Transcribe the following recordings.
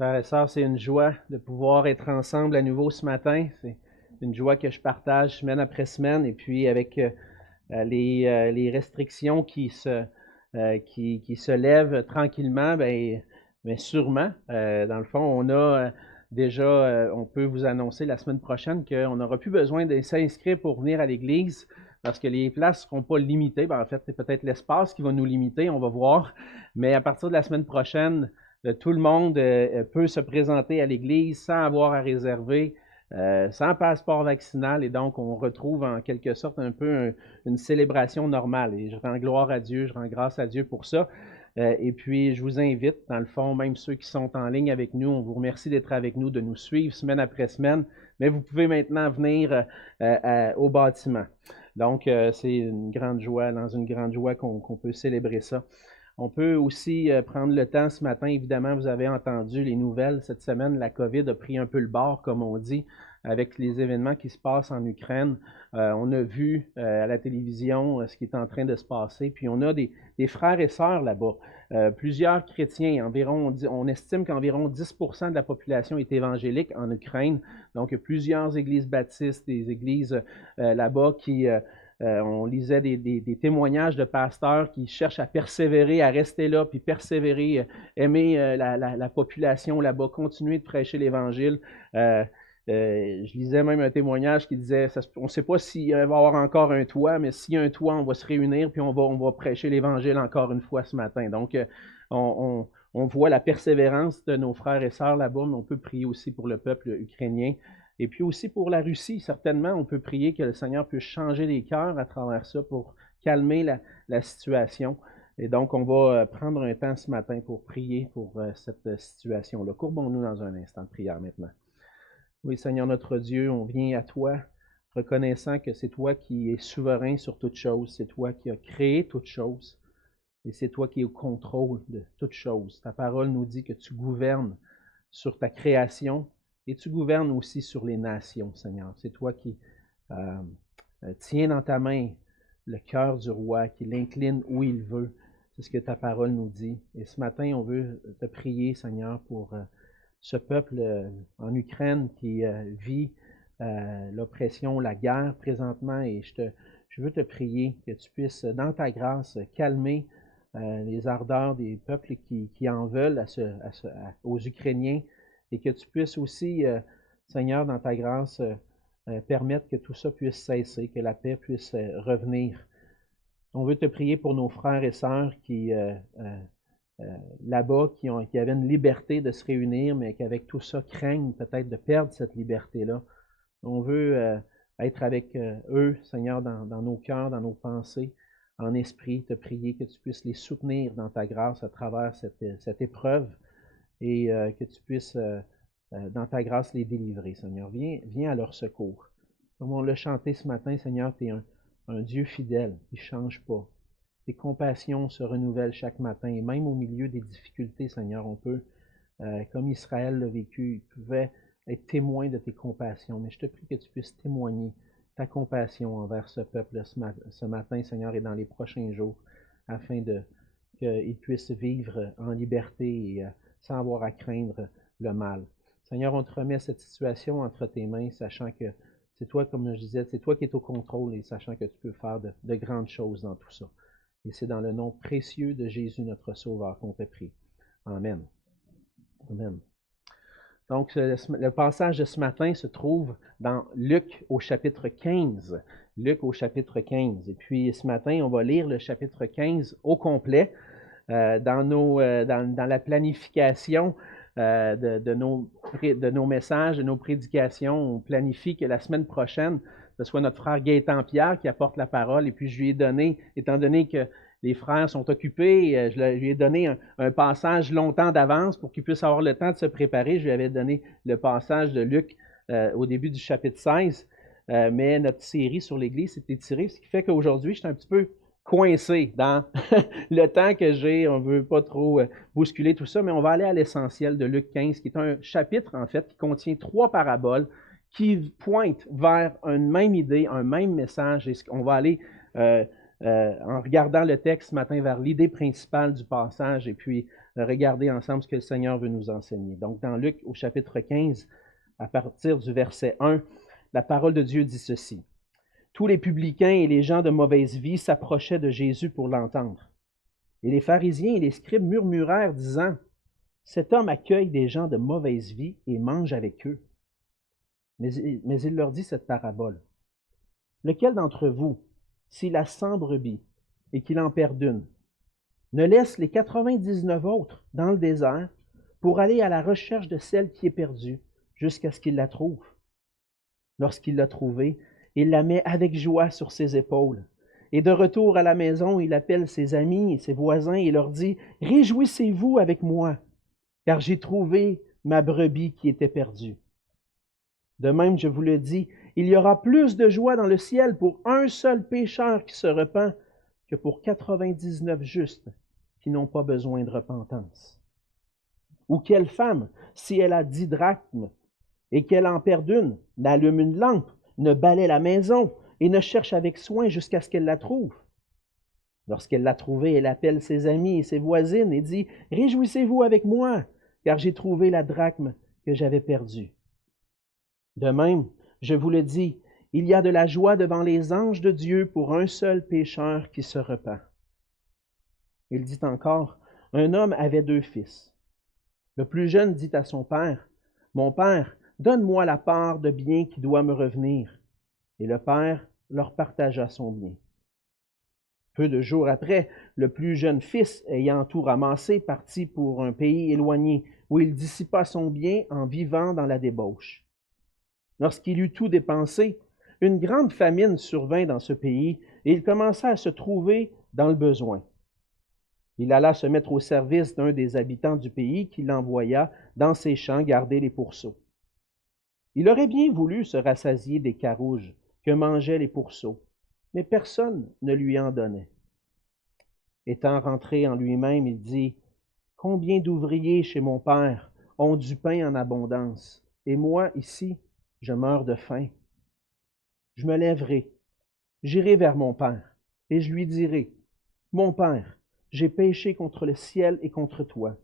Frères et sœurs, c'est une joie de pouvoir être ensemble à nouveau ce matin. C'est une joie que je partage semaine après semaine. Et puis avec les restrictions qui se lèvent tranquillement, bien sûrement. Dans le fond, on a déjà, on peut vous annoncer la semaine prochaine qu'on n'aura plus besoin de s'inscrire pour venir à l'Église parce que les places ne seront pas limitées. En fait, c'est peut-être l'espace qui va nous limiter, on va voir. Mais à partir de la semaine prochaine, tout le monde peut se présenter à l'Église sans avoir à réserver, sans passeport vaccinal, et donc on retrouve en quelque sorte un peu une célébration normale. Et je rends gloire à Dieu, je rends grâce à Dieu pour ça. Et puis je vous invite, dans le fond, même ceux qui sont en ligne avec nous, on vous remercie d'être avec nous, de nous suivre semaine après semaine, mais vous pouvez maintenant venir au bâtiment. Donc c'est une grande joie, dans une grande joie qu'on peut célébrer ça. On peut aussi prendre le temps ce matin, évidemment, vous avez entendu les nouvelles cette semaine, la COVID a pris un peu le bord, comme on dit, avec les événements qui se passent en Ukraine. On a vu à la télévision ce qui est en train de se passer, puis on a des frères et sœurs là-bas. Plusieurs chrétiens, on estime qu'environ 10% de la population est évangélique en Ukraine, donc plusieurs églises baptistes, des églises là-bas qui... on lisait des témoignages de pasteurs qui cherchent à persévérer, à rester là, puis persévérer, aimer la population là-bas, continuer de prêcher l'Évangile. Je lisais même un témoignage qui disait, on ne sait pas s'il va y avoir encore un toit, mais s'il y a un toit, on va se réunir, puis on va prêcher l'Évangile encore une fois ce matin. Donc, on voit la persévérance de nos frères et sœurs là-bas, mais on peut prier aussi pour le peuple ukrainien. Et puis aussi pour la Russie, certainement, on peut prier que le Seigneur puisse changer les cœurs à travers ça pour calmer la situation. Et donc, on va prendre un temps ce matin pour prier pour cette situation-là. Courbons-nous dans un instant de prière maintenant. Oui, Seigneur notre Dieu, on vient à toi, reconnaissant que c'est toi qui es souverain sur toutes choses, c'est toi qui as créé toutes choses, et c'est toi qui es au contrôle de toutes choses. Ta parole nous dit que tu gouvernes sur ta création, et tu gouvernes aussi sur les nations, Seigneur. C'est toi qui tiens dans ta main le cœur du roi, qui l'incline où il veut. C'est ce que ta parole nous dit. Et ce matin, on veut te prier, Seigneur, pour ce peuple en Ukraine qui vit l'oppression, la guerre présentement. Et je veux te prier que tu puisses, dans ta grâce, calmer les ardeurs des peuples qui en veulent aux Ukrainiens, et que tu puisses aussi, Seigneur, dans ta grâce, permettre que tout ça puisse cesser, que la paix puisse revenir. On veut te prier pour nos frères et sœurs qui, là-bas, qui avaient une liberté de se réunir, mais qu'avec tout ça, craignent peut-être de perdre cette liberté-là. On veut être avec eux, Seigneur, dans nos cœurs, dans nos pensées, en esprit, te prier que tu puisses les soutenir dans ta grâce à travers cette épreuve, et que tu puisses, dans ta grâce, les délivrer, Seigneur. Viens à leur secours. Comme on l'a chanté ce matin, Seigneur, tu es un Dieu fidèle, il ne change pas. Tes compassions se renouvellent chaque matin, et même au milieu des difficultés, Seigneur, on peut, comme Israël l'a vécu, il pouvait être témoin de tes compassions. Mais je te prie que tu puisses témoigner ta compassion envers ce peuple ce matin, Seigneur, et dans les prochains jours, afin qu'ils puissent vivre en liberté et sans avoir à craindre le mal. Seigneur, on te remet cette situation entre tes mains, sachant que c'est toi, comme je disais, c'est toi qui es au contrôle, et sachant que tu peux faire de grandes choses dans tout ça. Et c'est dans le nom précieux de Jésus, notre Sauveur, qu'on te prie. Amen. Amen. Donc, le passage de ce matin se trouve dans Luc au chapitre 15. Luc au chapitre 15. Et puis, ce matin, on va lire le chapitre 15 au complet. Dans la planification de nos messages, de nos prédications, on planifie que la semaine prochaine, ce soit notre frère Gaëtan Pierre qui apporte la parole. Et puis je lui ai donné, étant donné que les frères sont occupés, je lui ai donné un passage longtemps d'avance pour qu'il puisse avoir le temps de se préparer. Je lui avais donné le passage de Luc au début du chapitre 16. Mais notre série sur l'Église s'est étirée, ce qui fait qu'aujourd'hui, je suis un petit peu coincé dans le temps que j'ai. On ne veut pas trop bousculer tout ça, mais on va aller à l'essentiel de Luc 15, qui est un chapitre, en fait, qui contient 3 paraboles qui pointent vers une même idée, un même message. Et on va aller, en regardant le texte ce matin, vers l'idée principale du passage, et puis regarder ensemble ce que le Seigneur veut nous enseigner. Donc, dans Luc, au chapitre 15, à partir du verset 1, la parole de Dieu dit ceci. Tous les publicains et les gens de mauvaise vie s'approchaient de Jésus pour l'entendre. Et les pharisiens et les scribes murmurèrent, disant, « Cet homme accueille des gens de mauvaise vie et mange avec eux. » Mais il leur dit cette parabole. « Lequel d'entre vous, s'il a 100 brebis et qu'il en perd une, ne laisse les 99 autres dans le désert pour aller à la recherche de celle qui est perdue jusqu'à ce qu'il la trouve. Lorsqu'il l'a trouvée, il la met avec joie sur ses épaules. Et de retour à la maison, il appelle ses amis et ses voisins et leur dit, « Réjouissez-vous avec moi, car j'ai trouvé ma brebis qui était perdue. » De même, je vous le dis, il y aura plus de joie dans le ciel pour un seul pécheur qui se repent que pour 99 justes qui n'ont pas besoin de repentance. Ou quelle femme, si elle a 10 drachmes et qu'elle en perd une, n'allume une lampe, ne balaie la maison et ne cherche avec soin jusqu'à ce qu'elle la trouve. Lorsqu'elle l'a trouvée, elle appelle ses amis et ses voisines et dit, « Réjouissez-vous avec moi, car j'ai trouvé la drachme que j'avais perdue. » De même, je vous le dis, il y a de la joie devant les anges de Dieu pour un seul pécheur qui se repent. Il dit encore, un homme avait 2 fils. Le plus jeune dit à son père, « Mon père, donne-moi la part de bien qui doit me revenir. » Et le père leur partagea son bien. Peu de jours après, le plus jeune fils, ayant tout ramassé, partit pour un pays éloigné, où il dissipa son bien en vivant dans la débauche. Lorsqu'il eut tout dépensé, une grande famine survint dans ce pays, et il commença à se trouver dans le besoin. Il alla se mettre au service d'un des habitants du pays qui l'envoya dans ses champs garder les pourceaux. Il aurait bien voulu se rassasier des carouges que mangeaient les pourceaux, mais personne ne lui en donnait. Étant rentré en lui-même, il dit, « Combien d'ouvriers chez mon père ont du pain en abondance, et moi, ici, je meurs de faim. Je me lèverai, j'irai vers mon père, et je lui dirai, « Mon père, j'ai péché contre le ciel et contre toi.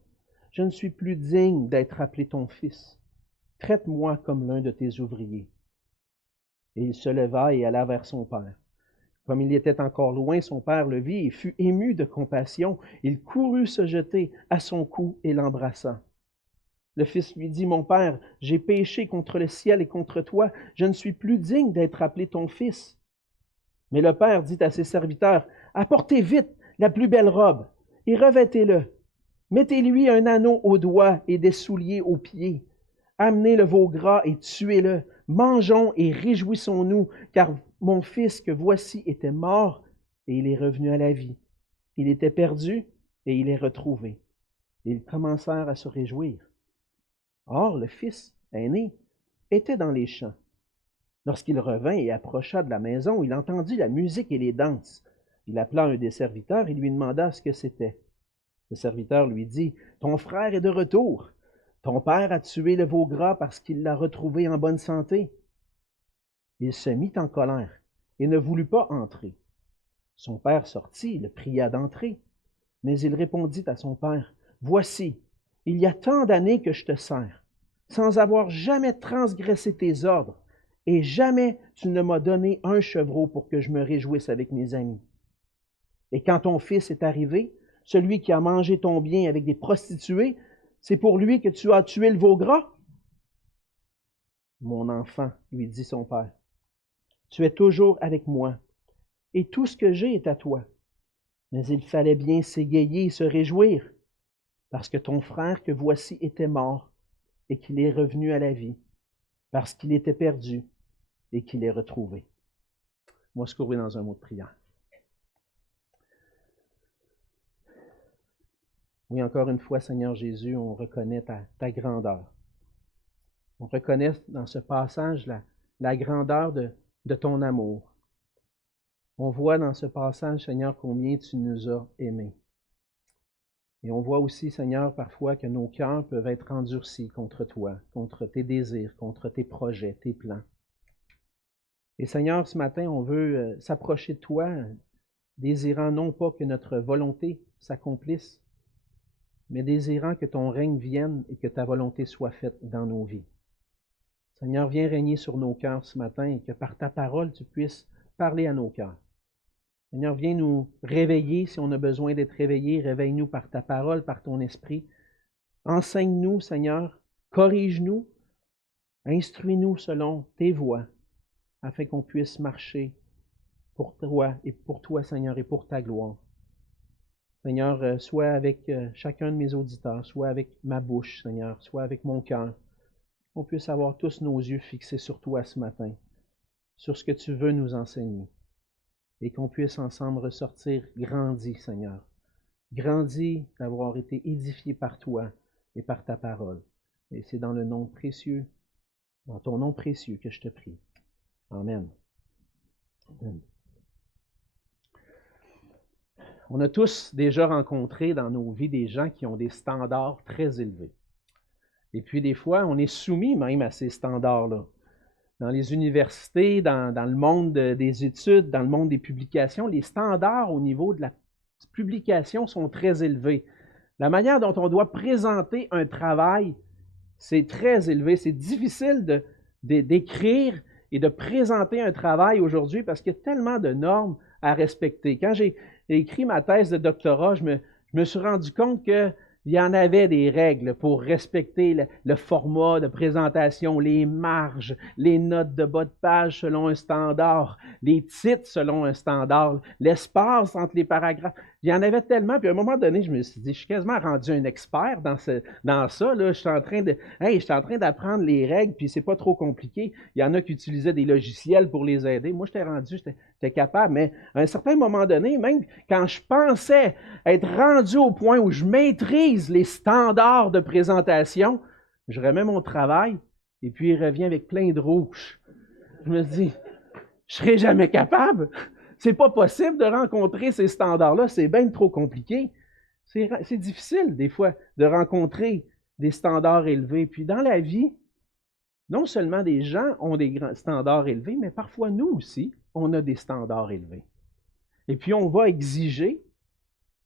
Je ne suis plus digne d'être appelé ton fils. Traite-moi comme l'un de tes ouvriers. » Et il se leva et alla vers son père. Comme il était encore loin, son père le vit et fut ému de compassion. Il courut se jeter à son cou et l'embrassa. Le fils lui dit, « Mon père, j'ai péché contre le ciel et contre toi. Je ne suis plus digne d'être appelé ton fils. » Mais le père dit à ses serviteurs, « Apportez vite la plus belle robe et revêtez-le. Mettez-lui un anneau au doigt et des souliers aux pieds. Amenez le veau gras et tuez-le. Mangeons et réjouissons-nous, car mon fils que voici était mort et il est revenu à la vie. Il était perdu et il est retrouvé. » Et ils commencèrent à se réjouir. Or, le fils aîné était dans les champs. Lorsqu'il revint et approcha de la maison, il entendit la musique et les danses. Il appela un des serviteurs et lui demanda ce que c'était. Le serviteur lui dit, « Ton frère est de retour. Ton père a tué le veau gras parce qu'il l'a retrouvé en bonne santé. » Il se mit en colère et ne voulut pas entrer. Son père sortit et le pria d'entrer. Mais il répondit à son père, « Voici, il y a tant d'années que je te sers, sans avoir jamais transgressé tes ordres, et jamais tu ne m'as donné un chevreau pour que je me réjouisse avec mes amis. Et quand ton fils est arrivé, celui qui a mangé ton bien avec des prostituées, c'est pour lui que tu as tué le veau gras? » « Mon enfant, lui dit son père, tu es toujours avec moi, et tout ce que j'ai est à toi. Mais il fallait bien s'égayer et se réjouir, parce que ton frère que voici était mort, et qu'il est revenu à la vie, parce qu'il était perdu, et qu'il est retrouvé. » Moi, se courir dans un mot de prière. Oui, encore une fois, Seigneur Jésus, on reconnaît ta grandeur. On reconnaît dans ce passage la grandeur de ton amour. On voit dans ce passage, Seigneur, combien tu nous as aimés. Et on voit aussi, Seigneur, parfois que nos cœurs peuvent être endurcis contre toi, contre tes désirs, contre tes projets, tes plans. Et Seigneur, ce matin, on veut s'approcher de toi, désirant non pas que notre volonté s'accomplisse, mais désirant que ton règne vienne et que ta volonté soit faite dans nos vies. Seigneur, viens régner sur nos cœurs ce matin et que par ta parole, tu puisses parler à nos cœurs. Seigneur, viens nous réveiller si on a besoin d'être réveillé. Réveille-nous par ta parole, par ton esprit. Enseigne-nous, Seigneur. Corrige-nous. Instruis-nous selon tes voies, afin qu'on puisse marcher pour toi, Seigneur, et pour ta gloire. Seigneur, soit avec chacun de mes auditeurs, soit avec ma bouche, Seigneur, soit avec mon cœur, qu'on puisse avoir tous nos yeux fixés sur toi ce matin, sur ce que tu veux nous enseigner, et qu'on puisse ensemble ressortir grandis, Seigneur, grandis d'avoir été édifiés par toi et par ta parole. Et c'est dans le nom précieux, dans ton nom précieux que je te prie. Amen. Amen. On a tous déjà rencontré dans nos vies des gens qui ont des standards très élevés. Et puis des fois, on est soumis même à ces standards-là. Dans les universités, dans le monde des études, dans le monde des publications, les standards au niveau de la publication sont très élevés. La manière dont on doit présenter un travail, c'est très élevé. C'est difficile d'écrire et de présenter un travail aujourd'hui parce qu'il y a tellement de normes à respecter. Quand j'ai écrit ma thèse de doctorat, je me suis rendu compte qu'il y en avait des règles pour respecter le format de présentation, les marges, les notes de bas de page selon un standard, les titres selon un standard, l'espace entre les paragraphes. Il y en avait tellement, puis à un moment donné, je me suis dit, je suis quasiment rendu un expert dans ça. Là. Je suis en train d'apprendre les règles, puis c'est pas trop compliqué. Il y en a qui utilisaient des logiciels pour les aider. Moi, j'étais capable, mais à un certain moment donné, même quand je pensais être rendu au point où je maîtrise les standards de présentation, je remets mon travail, et puis il revient avec plein de rouge. Je me dis, je serai jamais capable. C'est pas possible de rencontrer ces standards-là, c'est bien trop compliqué. C'est difficile, des fois, de rencontrer des standards élevés. Puis dans la vie, non seulement des gens ont des grands standards élevés, mais parfois nous aussi, on a des standards élevés. Et puis on va exiger,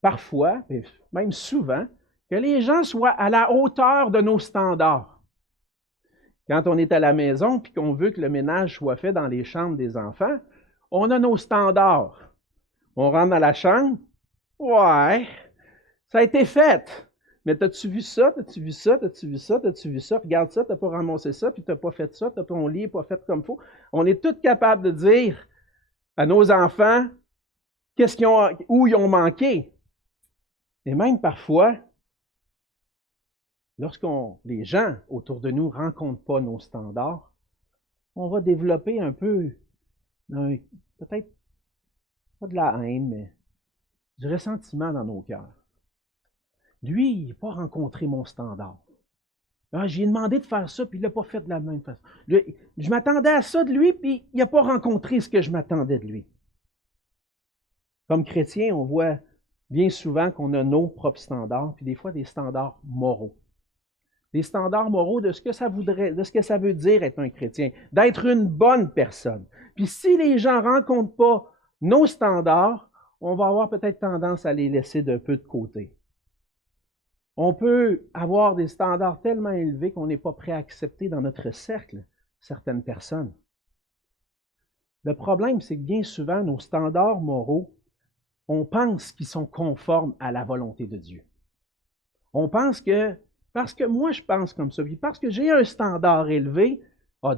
parfois, et même souvent, que les gens soient à la hauteur de nos standards. Quand on est à la maison et qu'on veut que le ménage soit fait dans les chambres des enfants, on a nos standards. On rentre dans la chambre. Ouais, ça a été fait. Mais t'as-tu vu ça? T'as-tu vu ça? T'as-tu vu ça? T'as-tu vu ça? Regarde ça, t'as pas ramassé ça, puis t'as pas fait ça, ton lit n'est pas fait comme il faut. On est tous capables de dire à nos enfants où ils ont manqué. Et même parfois, les gens autour de nous ne rencontrent pas nos standards, on va développer un peu peut-être pas de la haine, mais du ressentiment dans nos cœurs. Lui, il n'a pas rencontré mon standard. J'ai demandé de faire ça, puis il ne l'a pas fait de la même façon. Je m'attendais à ça de lui, puis il n'a pas rencontré ce que je m'attendais de lui. Comme chrétien, on voit bien souvent qu'on a nos propres standards, puis des fois des standards moraux. Des standards moraux de ce que ça veut dire être un chrétien, d'être une bonne personne. Puis si les gens ne rencontrent pas nos standards, on va avoir peut-être tendance à les laisser d'un peu de côté. On peut avoir des standards tellement élevés qu'on n'est pas prêt à accepter dans notre cercle certaines personnes. Le problème, c'est que bien souvent, nos standards moraux, on pense qu'ils sont conformes à la volonté de Dieu. On pense que parce que moi, je pense comme ça, puis parce que j'ai un standard élevé,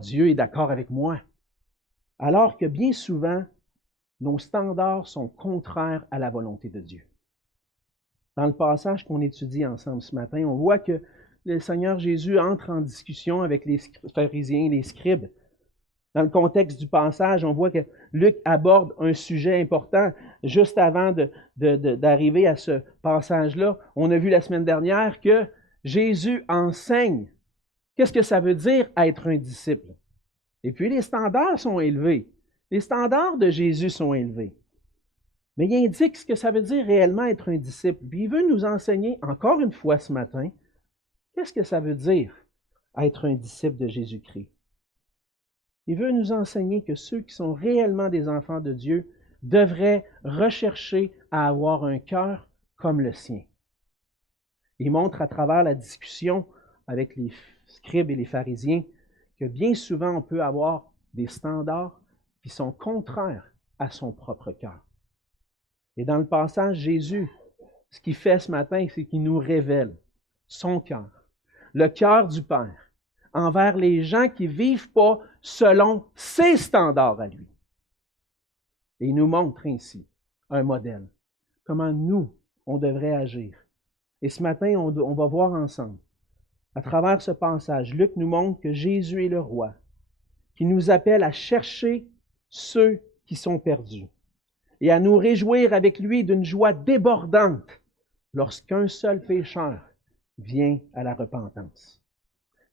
Dieu est d'accord avec moi. Alors que bien souvent, nos standards sont contraires à la volonté de Dieu. Dans le passage qu'on étudie ensemble ce matin, on voit que le Seigneur Jésus entre en discussion avec les pharisiens et les scribes. Dans le contexte du passage, on voit que Luc aborde un sujet important juste avant d'arriver à ce passage-là. On a vu la semaine dernière que Jésus enseigne. Qu'est-ce que ça veut dire être un disciple? Et puis les standards sont élevés. Les standards de Jésus sont élevés. Mais il indique ce que ça veut dire réellement être un disciple. Puis il veut nous enseigner encore une fois ce matin, qu'est-ce que ça veut dire être un disciple de Jésus-Christ? Il veut nous enseigner que ceux qui sont réellement des enfants de Dieu devraient rechercher à avoir un cœur comme le sien. Il montre à travers la discussion avec les scribes et les pharisiens que bien souvent on peut avoir des standards qui sont contraires à son propre cœur. Et dans le passage, Jésus, ce qu'il fait ce matin, c'est qu'il nous révèle son cœur, le cœur du Père, envers les gens qui ne vivent pas selon ses standards à lui. Et il nous montre ainsi un modèle, comment nous, on devrait agir. Et ce matin, on va voir ensemble, à travers ce passage, Luc nous montre que Jésus est le roi, qui nous appelle à chercher ceux qui sont perdus et à nous réjouir avec lui d'une joie débordante lorsqu'un seul pécheur vient à la repentance.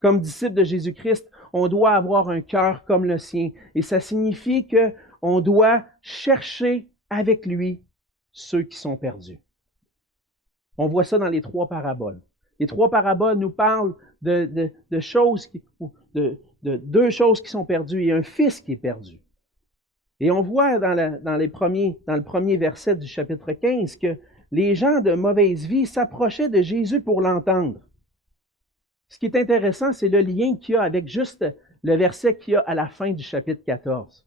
Comme disciple de Jésus-Christ, on doit avoir un cœur comme le sien, et ça signifie qu'on doit chercher avec lui ceux qui sont perdus. On voit ça dans les 3 paraboles. Les 3 paraboles nous parlent de choses de 2 choses qui sont perdues et un fils qui est perdu. Et on voit dans le premier verset du chapitre 15 que les gens de mauvaise vie s'approchaient de Jésus pour l'entendre. Ce qui est intéressant, c'est le lien qu'il y a avec juste le verset qu'il y a à la fin du chapitre 14.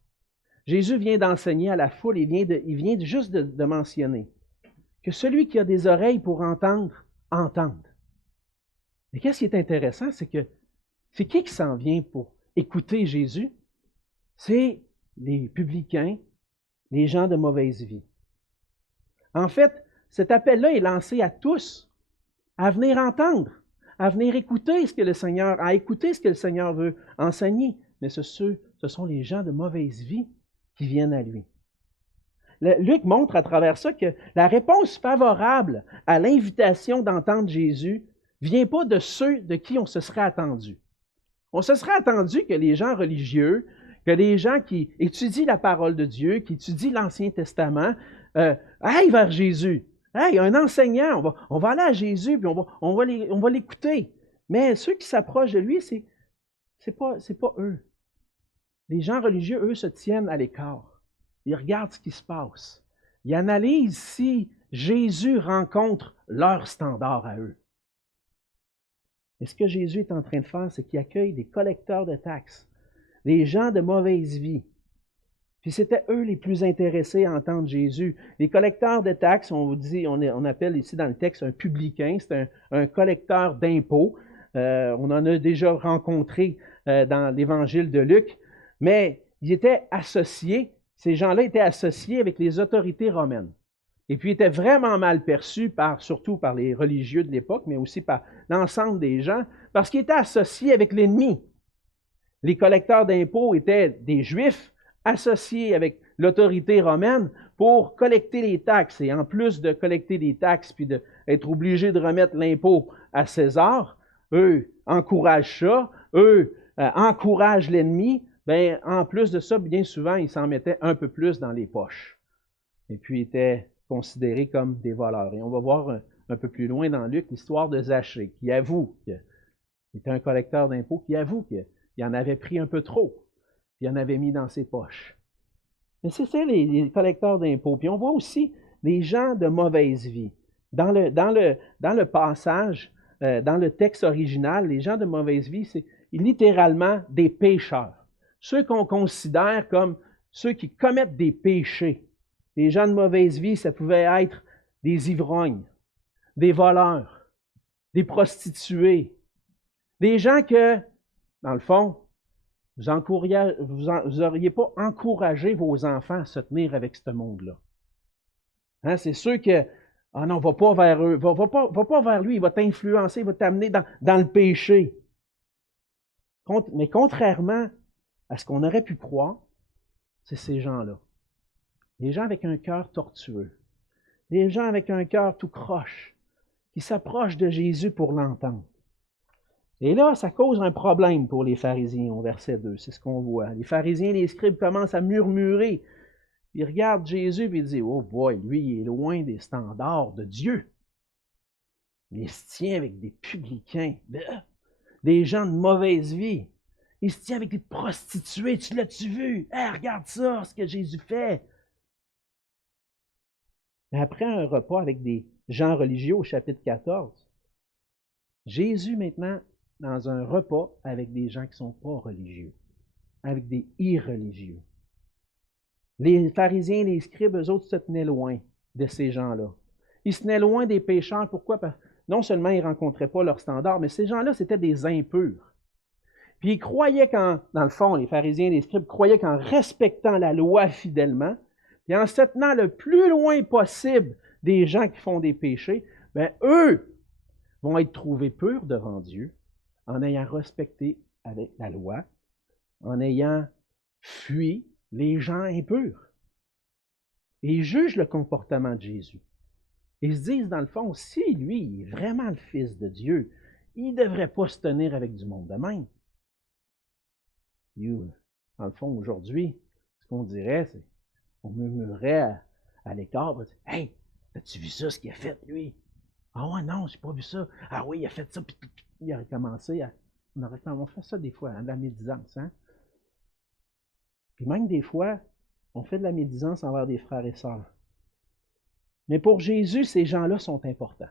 Jésus vient d'enseigner à la foule, il vient juste de mentionner que celui qui a des oreilles pour entendre, entende. Mais qu'est-ce qui est intéressant, c'est qui s'en vient pour écouter Jésus? C'est les publicains, les gens de mauvaise vie. En fait, cet appel-là est lancé à tous, à venir entendre, à venir écouter ce que le Seigneur veut enseigner. Mais ce sont les gens de mauvaise vie qui viennent à lui. Luc montre à travers ça que la réponse favorable à l'invitation d'entendre Jésus ne vient pas de ceux de qui on se serait attendu. On se serait attendu que les gens religieux, que les gens qui étudient la parole de Dieu, qui étudient l'Ancien Testament, aillent vers Jésus. Hey, un enseignant, on va aller à Jésus, puis on va l'écouter. Mais ceux qui s'approchent de lui, c'est pas eux. Les gens religieux, eux, se tiennent à l'écart. Ils regardent ce qui se passe. Ils analysent si Jésus rencontre leur standard à eux. Et ce que Jésus est en train de faire, c'est qu'il accueille des collecteurs de taxes, des gens de mauvaise vie. Puis c'était eux les plus intéressés à entendre Jésus. Les collecteurs de taxes, on appelle ici dans le texte un publicain, c'est un collecteur d'impôts. On en a déjà rencontré dans l'Évangile de Luc, mais ils étaient associés. Ces gens-là étaient associés avec les autorités romaines. Et puis, ils étaient vraiment mal perçus, surtout par les religieux de l'époque, mais aussi par l'ensemble des gens, parce qu'ils étaient associés avec l'ennemi. Les collecteurs d'impôts étaient des Juifs associés avec l'autorité romaine pour collecter les taxes. Et en plus de collecter des taxes puis d'être obligés de remettre l'impôt à César, eux encouragent ça, encouragent l'ennemi. Bien, en plus de ça, bien souvent, ils s'en mettaient un peu plus dans les poches. Et puis, ils étaient considérés comme des voleurs. Et on va voir un peu plus loin dans Luc l'histoire de Zachée, qui avoue qu'il était un collecteur d'impôts, qui avoue qu'il en avait pris un peu trop, puis il en avait mis dans ses poches. Mais c'est ça, les collecteurs d'impôts. Puis on voit aussi les gens de mauvaise vie. Dans le passage, dans le texte original, les gens de mauvaise vie, c'est littéralement des pécheurs. Ceux qu'on considère comme ceux qui commettent des péchés. Les gens de mauvaise vie, ça pouvait être des ivrognes, des voleurs, des prostituées, des gens que, dans le fond, vous n'auriez pas encouragé vos enfants à se tenir avec ce monde-là. Hein, c'est sûr que, ah non, va pas vers eux, va pas vers lui, il va t'influencer, il va t'amener dans le péché. Mais contrairement à ce qu'on aurait pu croire, c'est ces gens-là. Les gens avec un cœur tortueux, les gens avec un cœur tout croche, qui s'approchent de Jésus pour l'entendre. Et là, ça cause un problème pour les pharisiens au verset 2, c'est ce qu'on voit. Les pharisiens et les scribes commencent à murmurer. Ils regardent Jésus et ils disent « Oh boy, lui, il est loin des standards de Dieu. Il se tient avec des publicains, des gens de mauvaise vie. Il se tient avec des prostituées, tu l'as-tu vu? Hey, regarde ça, ce que Jésus fait. » Mais après un repas avec des gens religieux au chapitre 14, Jésus, maintenant, dans un repas avec des gens qui ne sont pas religieux, avec des irreligieux. Les pharisiens et les scribes, eux autres, se tenaient loin de ces gens-là. Ils se tenaient loin des pécheurs. Pourquoi? Parce que non seulement ils ne rencontraient pas leurs standards, mais ces gens-là, c'était des impurs. Puis ils croyaient dans le fond, les pharisiens et les scribes croyaient qu'en respectant la loi fidèlement, et en se tenant le plus loin possible des gens qui font des péchés, bien, eux vont être trouvés purs devant Dieu en ayant respecté avec la loi, en ayant fui les gens impurs. Et ils jugent le comportement de Jésus. Ils se disent, dans le fond, si lui est vraiment le Fils de Dieu, il ne devrait pas se tenir avec du monde de même. Dans le fond, aujourd'hui, ce qu'on dirait, c'est qu'on murmurerait à l'écart, « Hey, as-tu vu ça, ce qu'il a fait, lui? Ah ouais, non, j'ai pas vu ça. Ah oui, il a fait ça, puis il a commencé à... » On fait ça des fois, hein, de la médisance. Hein? Puis même des fois, on fait de la médisance envers des frères et sœurs. Mais pour Jésus, ces gens-là sont importants.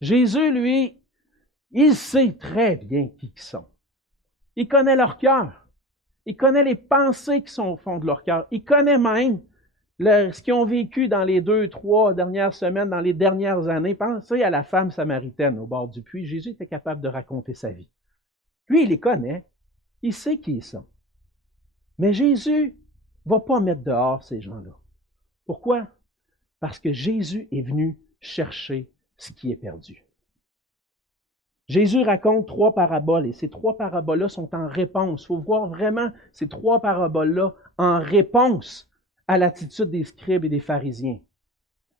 Jésus, lui, il sait très bien qui ils sont. Il connaît leur cœur. Il connaît les pensées qui sont au fond de leur cœur. Il connaît même ce qu'ils ont vécu dans les 2-3 dernières semaines, dans les dernières années. Pensez à la femme samaritaine au bord du puits. Jésus était capable de raconter sa vie. Lui, il les connaît. Il sait qui ils sont. Mais Jésus ne va pas mettre dehors ces gens-là. Pourquoi? Parce que Jésus est venu chercher ce qui est perdu. Jésus raconte 3 paraboles et ces 3 paraboles-là sont en réponse. Il faut voir vraiment ces 3 paraboles-là en réponse à l'attitude des scribes et des pharisiens.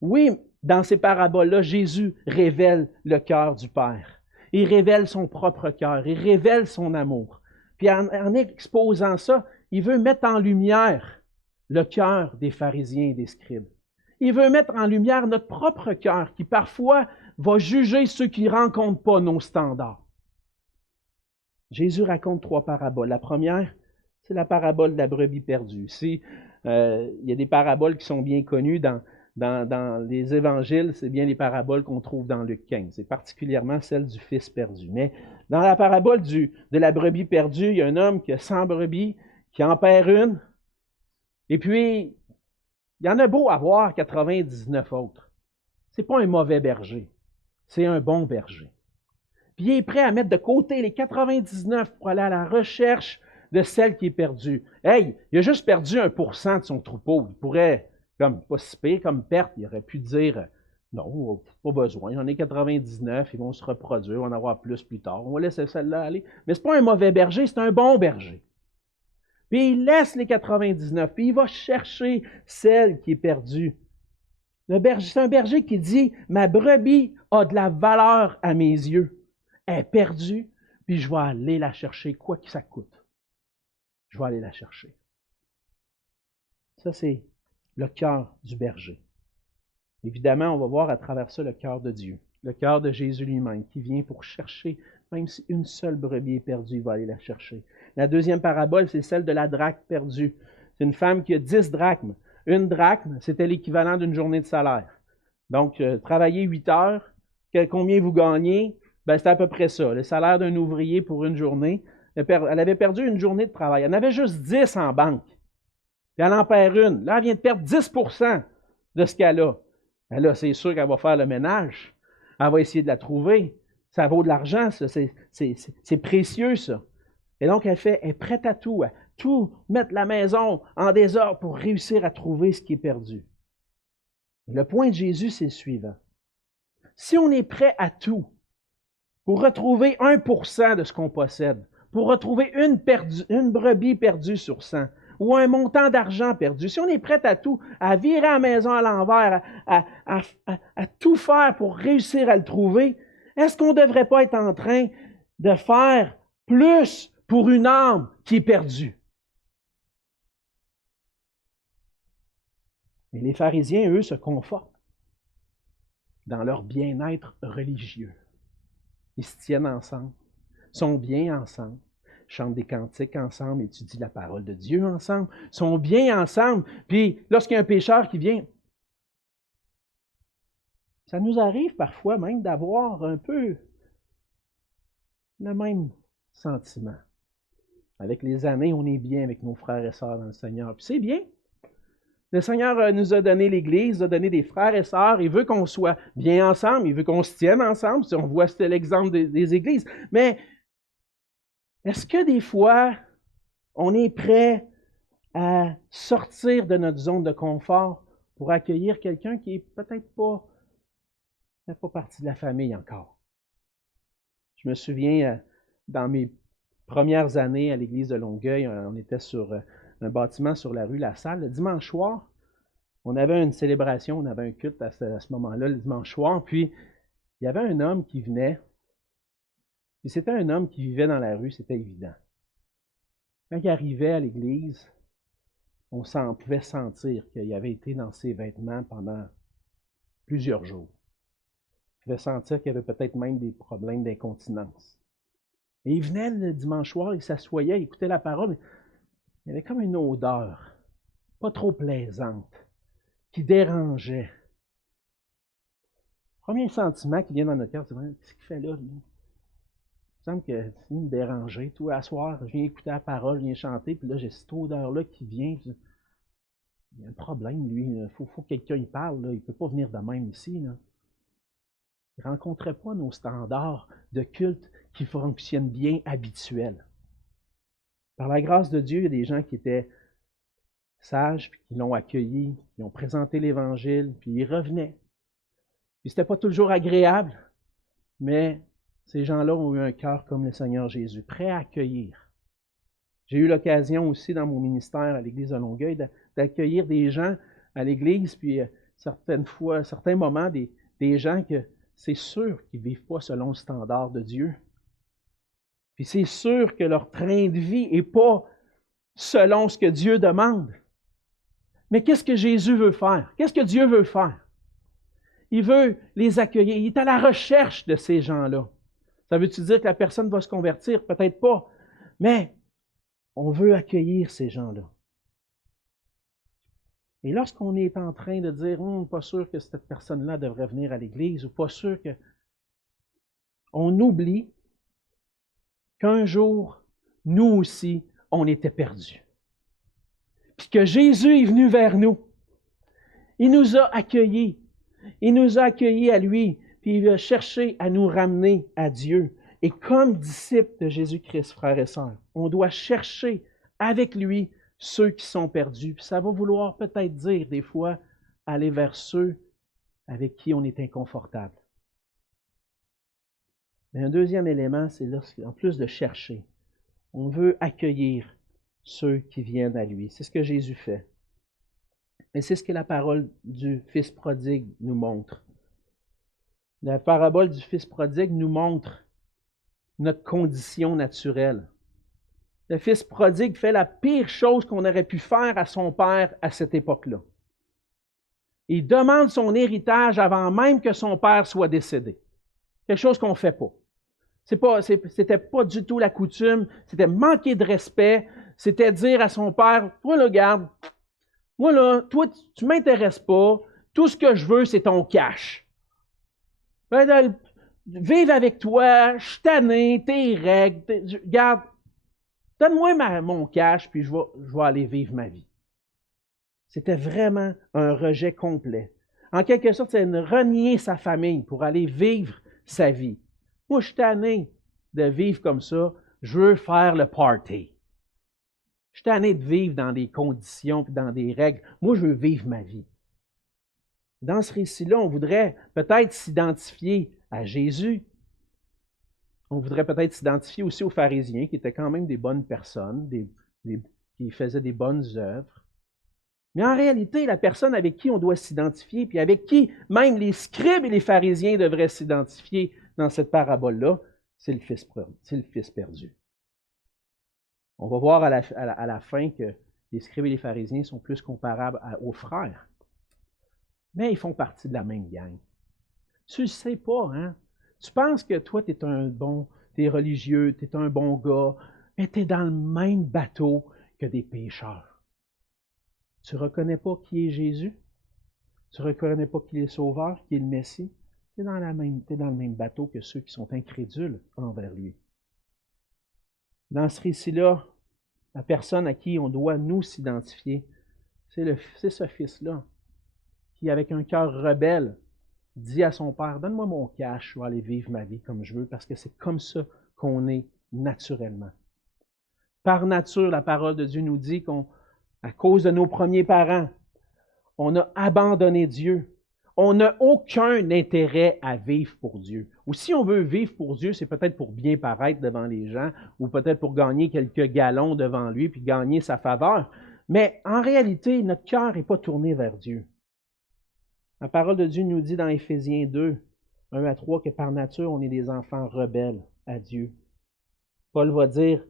Oui, dans ces paraboles-là, Jésus révèle le cœur du Père. Il révèle son propre cœur, il révèle son amour. Puis en exposant ça, il veut mettre en lumière le cœur des pharisiens et des scribes. Il veut mettre en lumière notre propre cœur qui parfois va juger ceux qui ne rencontrent pas nos standards. Jésus raconte 3 paraboles. La première, c'est la parabole de la brebis perdue. Il y a des paraboles qui sont bien connues dans les évangiles, c'est bien les paraboles qu'on trouve dans Luc 15. C'est particulièrement celle du fils perdu. Mais dans la parabole de la brebis perdue, il y a un homme qui a 100 brebis, qui en perd une, et puis il y en a beau avoir 99 autres. Ce n'est pas un mauvais berger, c'est un bon berger. Puis il est prêt à mettre de côté les 99 pour aller à la recherche de celle qui est perdue. Hey, il a juste perdu 1% de son troupeau. Il pourrait, comme pas si pire, comme perte, il aurait pu dire non, pas besoin, il y en a 99, ils vont se reproduire, on va en avoir plus tard. On va laisser celle-là aller. Mais ce n'est pas un mauvais berger, c'est un bon berger. Puis il laisse les 99, puis il va chercher celle qui est perdue. C'est un berger qui dit, ma brebis a de la valeur à mes yeux. Elle est perdue, puis je vais aller la chercher, quoi que ça coûte. Je vais aller la chercher. Ça, c'est le cœur du berger. Évidemment, on va voir à travers ça le cœur de Dieu, le cœur de Jésus lui-même, qui vient pour chercher, même si une seule brebis est perdue, il va aller la chercher. La deuxième parabole, c'est celle de la drachme perdue. C'est une femme qui a 10 drachmes. Une drachme, c'était l'équivalent d'une journée de salaire. Donc, travailler 8 heures, combien vous gagnez? Ben, c'est à peu près ça, le salaire d'un ouvrier pour une journée. Elle avait perdu une journée de travail. Elle en avait juste 10 en banque. Puis elle en perd une. Là, elle vient de perdre 10% de ce qu'elle a. Ben là, c'est sûr qu'elle va faire le ménage. Elle va essayer de la trouver. Ça vaut de l'argent, ça. C'est précieux, ça. Et donc, elle est prête à tout mettre la maison en désordre pour réussir à trouver ce qui est perdu. Et le point de Jésus, c'est le suivant. Si on est prêt à tout pour retrouver 1% de ce qu'on possède, pour retrouver une brebis perdue sur 100, ou un montant d'argent perdu, si on est prêt à tout, à virer la maison à l'envers, à tout faire pour réussir à le trouver, est-ce qu'on ne devrait pas être en train de faire plus pour une âme qui est perdue? Mais les pharisiens, eux, se confortent dans leur bien-être religieux. Ils se tiennent ensemble, sont bien ensemble, chantent des cantiques ensemble, étudient la parole de Dieu ensemble, sont bien ensemble. Puis, lorsqu'il y a un pécheur qui vient, ça nous arrive parfois même d'avoir un peu le même sentiment. Avec les années, on est bien avec nos frères et sœurs dans le Seigneur. Puis c'est bien. Le Seigneur nous a donné l'Église, nous a donné des frères et sœurs. Il veut qu'on soit bien ensemble, il veut qu'on se tienne ensemble. Si on voit, c'était l'exemple des églises. Mais est-ce que des fois, on est prêt à sortir de notre zone de confort pour accueillir quelqu'un qui est peut-être pas partie de la famille encore? Je me souviens, dans mes premières années à l'église de Longueuil, on était sur un bâtiment sur la rue La Salle. Le dimanche soir, on avait une célébration, on avait un culte à ce moment-là, le dimanche soir, puis il y avait un homme qui venait, puis c'était un homme qui vivait dans la rue, c'était évident. Quand il arrivait à l'église, on pouvait sentir qu'il avait été dans ses vêtements pendant plusieurs jours. On pouvait sentir qu'il y avait peut-être même des problèmes d'incontinence. Et il venait le dimanche soir, il s'assoyait, il écoutait la parole, mais il y avait comme une odeur, pas trop plaisante, qui dérangeait. Premier sentiment qui vient dans notre cœur, c'est qu'est-ce qu'il fait là, lui? Il me semble qu'il me dérangeait. Tout à soir, je viens écouter la parole, je viens chanter, puis là, j'ai cette odeur-là qui vient. Il y a un problème, lui. Il faut que quelqu'un y parle. Là. Il ne peut pas venir de même ici. Là. Il ne rencontrait pas nos standards de culte qui fonctionnent bien habituels. Par la grâce de Dieu, il y a des gens qui étaient sages, puis qui l'ont accueilli, qui ont présenté l'Évangile, puis ils revenaient. Puis c'était pas toujours agréable, mais ces gens-là ont eu un cœur comme le Seigneur Jésus, prêt à accueillir. J'ai eu l'occasion aussi dans mon ministère à l'Église de Longueuil d'accueillir des gens à l'Église, puis certaines fois, certains moments, des gens que c'est sûr qu'ils ne vivent pas selon le standard de Dieu. Puis c'est sûr que leur train de vie n'est pas selon ce que Dieu demande. Mais qu'est-ce que Jésus veut faire? Qu'est-ce que Dieu veut faire? Il veut les accueillir. Il est à la recherche de ces gens-là. Ça veut-tu dire que la personne va se convertir? Peut-être pas. Mais on veut accueillir ces gens-là. Et lorsqu'on est en train de dire, pas sûr que cette personne-là devrait venir à l'Église, ou pas sûr que... On oublie qu'un jour, nous aussi, on était perdus. Puis que Jésus est venu vers nous. Il nous a accueillis. Il nous a accueillis à lui, puis il a cherché à nous ramener à Dieu. Et comme disciples de Jésus-Christ, frères et sœurs, on doit chercher avec lui ceux qui sont perdus. Puis ça va vouloir peut-être dire, des fois, aller vers ceux avec qui on est inconfortable. Mais un deuxième élément, c'est lorsqu'en plus de chercher, on veut accueillir ceux qui viennent à lui. C'est ce que Jésus fait. Et c'est ce que la parole du Fils prodigue nous montre. La parabole du Fils prodigue nous montre notre condition naturelle. Le Fils prodigue fait la pire chose qu'on aurait pu faire à son père à cette époque-là. Il demande son héritage avant même que son père soit décédé. Quelque chose qu'on ne fait pas. C'était pas du tout la coutume, c'était manquer de respect, c'était dire à son père, toi là, regarde, moi là, toi, tu ne m'intéresses pas, tout ce que je veux, c'est ton cash. Vivre avec toi, je suis tanné, tes règles, regarde, donne-moi mon cash, puis je vais aller vivre ma vie. C'était vraiment un rejet complet. En quelque sorte, c'est renier sa famille pour aller vivre sa vie. Moi, je suis tanné de vivre comme ça. Je veux faire le party. Je suis tanné de vivre dans des conditions et dans des règles. Moi, je veux vivre ma vie. Dans ce récit-là, on voudrait peut-être s'identifier à Jésus. On voudrait peut-être s'identifier aussi aux pharisiens, qui étaient quand même des bonnes personnes, qui faisaient des bonnes œuvres. Mais en réalité, la personne avec qui on doit s'identifier, puis avec qui même les scribes et les pharisiens devraient s'identifier dans cette parabole-là, c'est le Fils perdu. On va voir à la fin que les scribes et les pharisiens sont plus comparables aux frères. Mais ils font partie de la même gang. Tu ne le sais pas, hein? Tu penses que toi, tu es religieux, tu es un bon gars, mais tu es dans le même bateau que des pécheurs. Tu ne reconnais pas qui est Jésus? Tu ne reconnais pas qui est le Sauveur, qui est le Messie? Tu es dans le même bateau que ceux qui sont incrédules envers lui. Dans ce récit-là, la personne à qui on doit nous s'identifier, c'est ce fils-là, qui, avec un cœur rebelle, dit à son père, « Donne-moi mon cash, je vais aller vivre ma vie comme je veux, parce que c'est comme ça qu'on est naturellement. » Par nature, la parole de Dieu nous dit qu'à cause de nos premiers parents, on a abandonné Dieu. On n'a aucun intérêt à vivre pour Dieu. Ou si on veut vivre pour Dieu, c'est peut-être pour bien paraître devant les gens, ou peut-être pour gagner quelques galons devant lui, puis gagner sa faveur. Mais en réalité, notre cœur n'est pas tourné vers Dieu. La parole de Dieu nous dit dans Éphésiens 2, 1 à 3, que par nature, on est des enfants rebelles à Dieu. Paul va dire,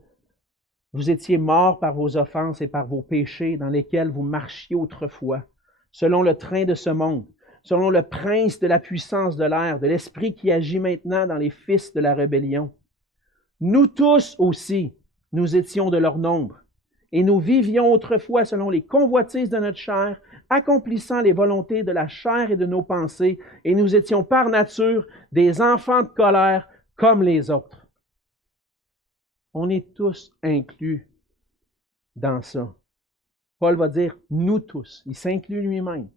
« Vous étiez morts par vos offenses et par vos péchés dans lesquels vous marchiez autrefois, selon le train de ce monde, selon le prince de la puissance de l'air, de l'esprit qui agit maintenant dans les fils de la rébellion. Nous tous aussi, nous étions de leur nombre, et nous vivions autrefois selon les convoitises de notre chair, accomplissant les volontés de la chair et de nos pensées, et nous étions par nature des enfants de colère comme les autres. » On est tous inclus dans ça. Paul va dire « nous tous ». Il s'inclut lui-même.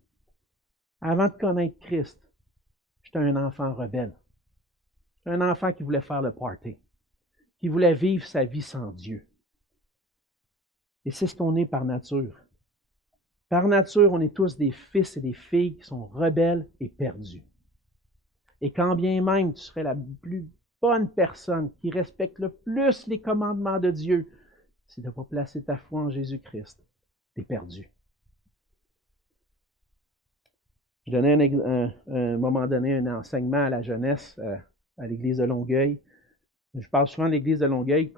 Avant de connaître Christ, j'étais un enfant rebelle. J'étais un enfant qui voulait faire le party, qui voulait vivre sa vie sans Dieu. Et c'est ce qu'on est par nature. Par nature, on est tous des fils et des filles qui sont rebelles et perdus. Et quand bien même tu serais la plus bonne personne qui respecte le plus les commandements de Dieu, si tu n'as pas placé ta foi en Jésus-Christ, tu es perdu. Je donnais un moment donné un enseignement à la jeunesse à l'Église de Longueuil. Je parle souvent de l'Église de Longueuil.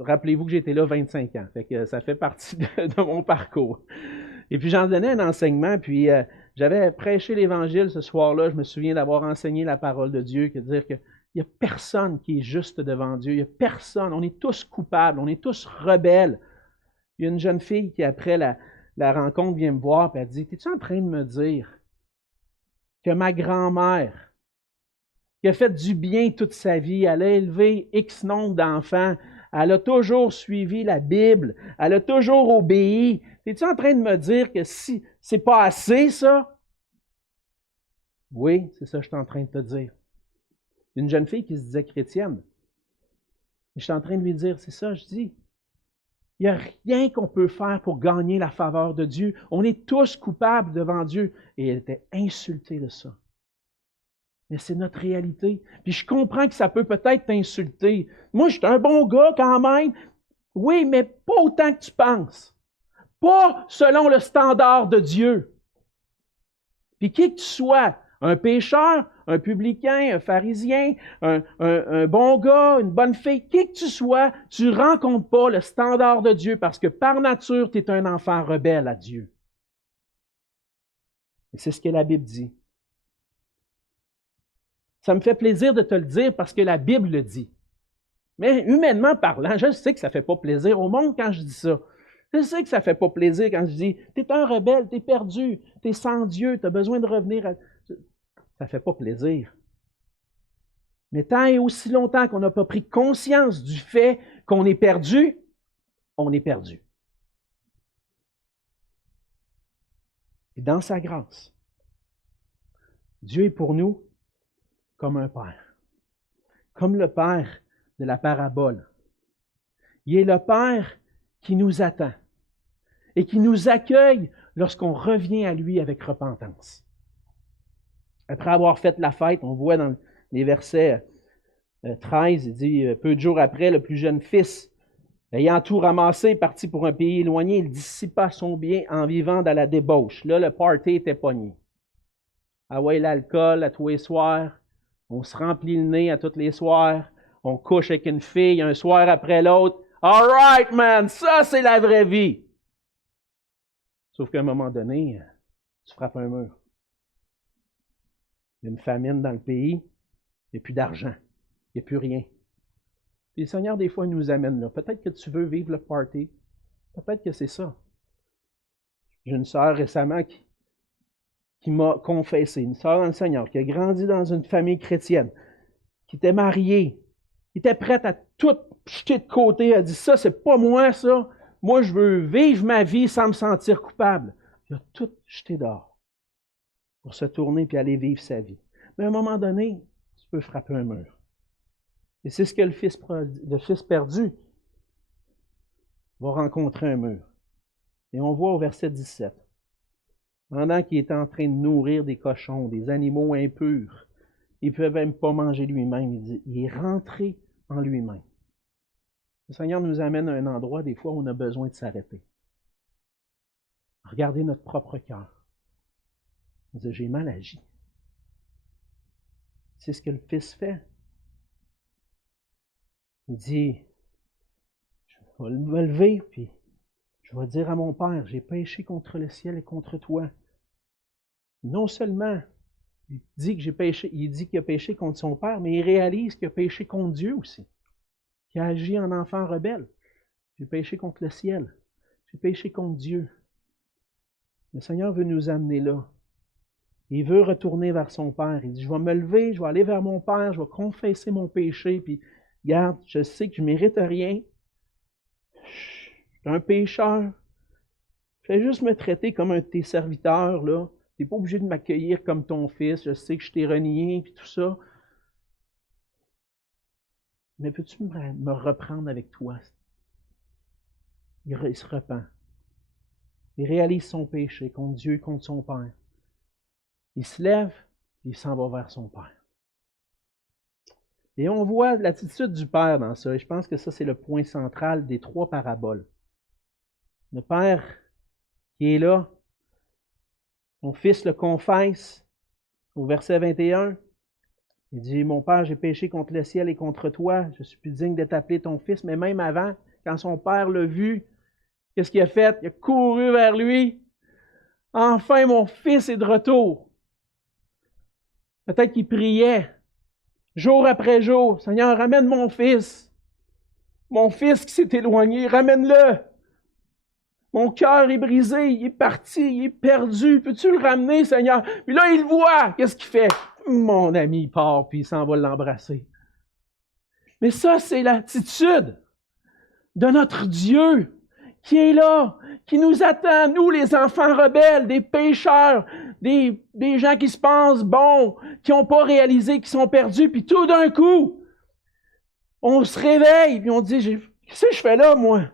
Rappelez-vous que j'étais là 25 ans. Fait que ça fait partie de mon parcours. Et puis j'en donnais un enseignement, puis j'avais prêché l'Évangile ce soir-là. Je me souviens d'avoir enseigné la parole de Dieu, que de dire qu'il n'y a personne qui est juste devant Dieu. Il n'y a personne. On est tous coupables. On est tous rebelles. Il y a une jeune fille qui, après la rencontre, vient me voir et elle dit, « Es-tu en train de me dire que ma grand-mère, qui a fait du bien toute sa vie, elle a élevé X nombre d'enfants, elle a toujours suivi la Bible, elle a toujours obéi. Es-tu en train de me dire que si c'est pas assez, ça? » Oui, c'est ça que je suis en train de te dire. Une jeune fille qui se disait chrétienne. Et je suis en train de lui dire, c'est ça, je dis. Il n'y a rien qu'on peut faire pour gagner la faveur de Dieu. On est tous coupables devant Dieu. Et elle était insultée de ça. Mais c'est notre réalité. Puis je comprends que ça peut peut-être t'insulter. Moi, je suis un bon gars quand même. Oui, mais pas autant que tu penses. Pas selon le standard de Dieu. Puis qui que tu sois, un pécheur, un publicain, un pharisien, un bon gars, une bonne fille, qui que tu sois, tu ne rencontres pas le standard de Dieu parce que par nature, tu es un enfant rebelle à Dieu. Et c'est ce que la Bible dit. Ça me fait plaisir de te le dire parce que la Bible le dit. Mais humainement parlant, je sais que ça ne fait pas plaisir au monde quand je dis ça. Je sais que ça ne fait pas plaisir quand je dis « Tu es un rebelle, tu es perdu, tu es sans Dieu, tu as besoin de revenir à... » Ça ne fait pas plaisir. Mais tant et aussi longtemps qu'on n'a pas pris conscience du fait qu'on est perdu, on est perdu. Et dans sa grâce, Dieu est pour nous comme un père, comme le père de la parabole. Il est le père qui nous attend et qui nous accueille lorsqu'on revient à lui avec repentance. Après avoir fait la fête, on voit dans les versets 13, il dit, peu de jours après, le plus jeune fils, ayant tout ramassé, parti pour un pays éloigné, il dissipa son bien en vivant dans la débauche. Là, le party était pogné. Ah ouais, l'alcool à tous les soirs, on se remplit le nez à tous les soirs, on couche avec une fille un soir après l'autre. All right, man, ça c'est la vraie vie. Sauf qu'à un moment donné, tu frappes un mur. Il y a une famine dans le pays, il n'y a plus d'argent, il n'y a plus rien. Puis le Seigneur, des fois, il nous amène là. Peut-être que tu veux vivre le party. Peut-être que c'est ça. J'ai une sœur récemment qui m'a confessé, une sœur dans le Seigneur, qui a grandi dans une famille chrétienne, qui était mariée, qui était prête à tout jeté de côté. Elle dit, ça, c'est pas moi, ça. Moi, je veux vivre ma vie sans me sentir coupable. Il a tout jeté dehors pour se tourner puis aller vivre sa vie. Mais à un moment donné, tu peux frapper un mur. Et c'est ce que le fils perdu va rencontrer un mur. Et on voit au verset 17, pendant qu'il est en train de nourrir des cochons, des animaux impurs, il ne peut même pas manger lui-même. Il dit, il est rentré en lui-même. Le Seigneur nous amène à un endroit, des fois, où on a besoin de s'arrêter. Regardez notre propre cœur. On dit, j'ai mal agi. C'est ce que le Fils fait. Il dit, je vais me lever, puis je vais dire à mon Père, j'ai péché contre le ciel et contre toi. Non seulement il dit qu'il a péché contre son Père, mais il réalise qu'il a péché contre Dieu aussi. Qu'il a agi en enfant rebelle. J'ai péché contre le ciel. J'ai péché contre Dieu. Le Seigneur veut nous amener là. Il veut retourner vers son Père. Il dit, je vais me lever, je vais aller vers mon Père, je vais confesser mon péché, puis regarde, je sais que je ne mérite rien. Je suis un pécheur. Fais juste me traiter comme un de tes serviteurs, là. Tu n'es pas obligé de m'accueillir comme ton fils. Je sais que je t'ai renié, puis tout ça. Mais peux-tu me reprendre avec toi? Il se repent. Il réalise son péché contre Dieu, contre son Père. Il se lève, et il s'en va vers son Père. Et on voit l'attitude du Père dans ça. Et je pense que ça, c'est le point central des 3 paraboles. Le Père qui est là, son Fils le confesse au verset 21. Il dit, mon Père, j'ai péché contre le ciel et contre toi. Je suis plus digne d'être appelé ton Fils. Mais même avant, quand son Père l'a vu, qu'est-ce qu'il a fait? Il a couru vers lui. Enfin, mon Fils est de retour. Peut-être qu'il priait jour après jour. Seigneur, ramène mon Fils. Mon Fils qui s'est éloigné, ramène-le. Mon cœur est brisé, il est parti, il est perdu. Peux-tu le ramener, Seigneur? Puis là, il le voit. Qu'est-ce qu'il fait? Mon ami, il part, puis il s'en va l'embrasser. Mais ça, c'est l'attitude de notre Dieu qui est là, qui nous attend, nous, les enfants rebelles, des pécheurs, des gens qui se pensent bons, qui n'ont pas réalisé qu'ils sont perdus, puis tout d'un coup, on se réveille, puis on dit, qu'est-ce que je fais là, moi?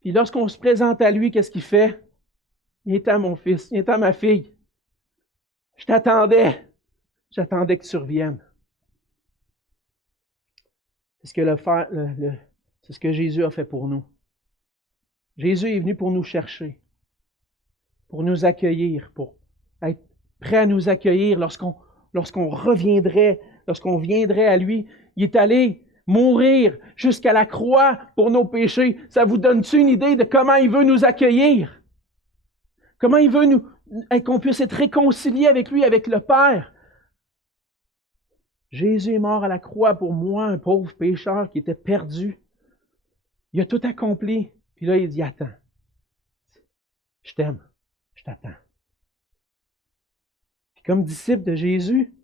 Puis lorsqu'on se présente à lui, qu'est-ce qu'il fait? Il est à mon fils, il est à ma fille. Je t'attendais. J'attendais que tu reviennes. C'est ce que Jésus a fait pour nous. Jésus est venu pour nous chercher, pour nous accueillir, pour être prêt à nous accueillir lorsqu'on reviendrait, lorsqu'on viendrait à lui. Il est allé mourir jusqu'à la croix pour nos péchés. Ça vous donne-tu une idée de comment il veut nous accueillir? Comment il veut qu'on puisse être réconciliés avec lui, avec le Père? Jésus est mort à la croix pour moi, un pauvre pécheur qui était perdu. Il a tout accompli. Puis là, il dit, attends. Je t'aime. Je t'attends. Puis comme disciple de Jésus,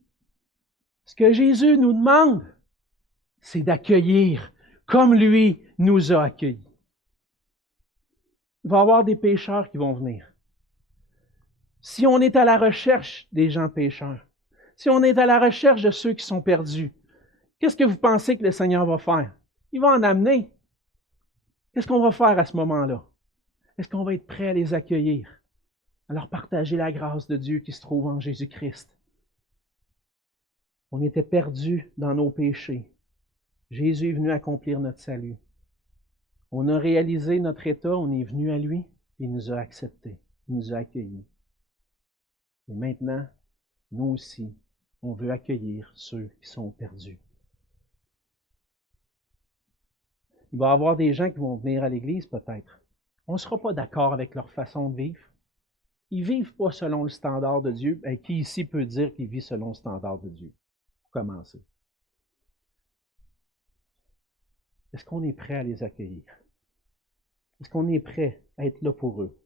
ce que Jésus nous demande, c'est d'accueillir comme lui nous a accueillis. Il va y avoir des pécheurs qui vont venir. Si on est à la recherche des gens pécheurs, si on est à la recherche de ceux qui sont perdus, qu'est-ce que vous pensez que le Seigneur va faire? Il va en amener. Qu'est-ce qu'on va faire à ce moment-là? Est-ce qu'on va être prêt à les accueillir, à leur partager la grâce de Dieu qui se trouve en Jésus-Christ? On était perdus dans nos péchés. Jésus est venu accomplir notre salut. On a réalisé notre état, on est venu à lui, et il nous a acceptés, il nous a accueillis. Et maintenant, nous aussi, on veut accueillir ceux qui sont perdus. Il va y avoir des gens qui vont venir à l'Église peut-être. On ne sera pas d'accord avec leur façon de vivre. Ils ne vivent pas selon le standard de Dieu. Et qui ici peut dire qu'il vit selon le standard de Dieu? Pour commencer. Est-ce qu'on est prêt à les accueillir? Est-ce qu'on est prêt à être là pour eux?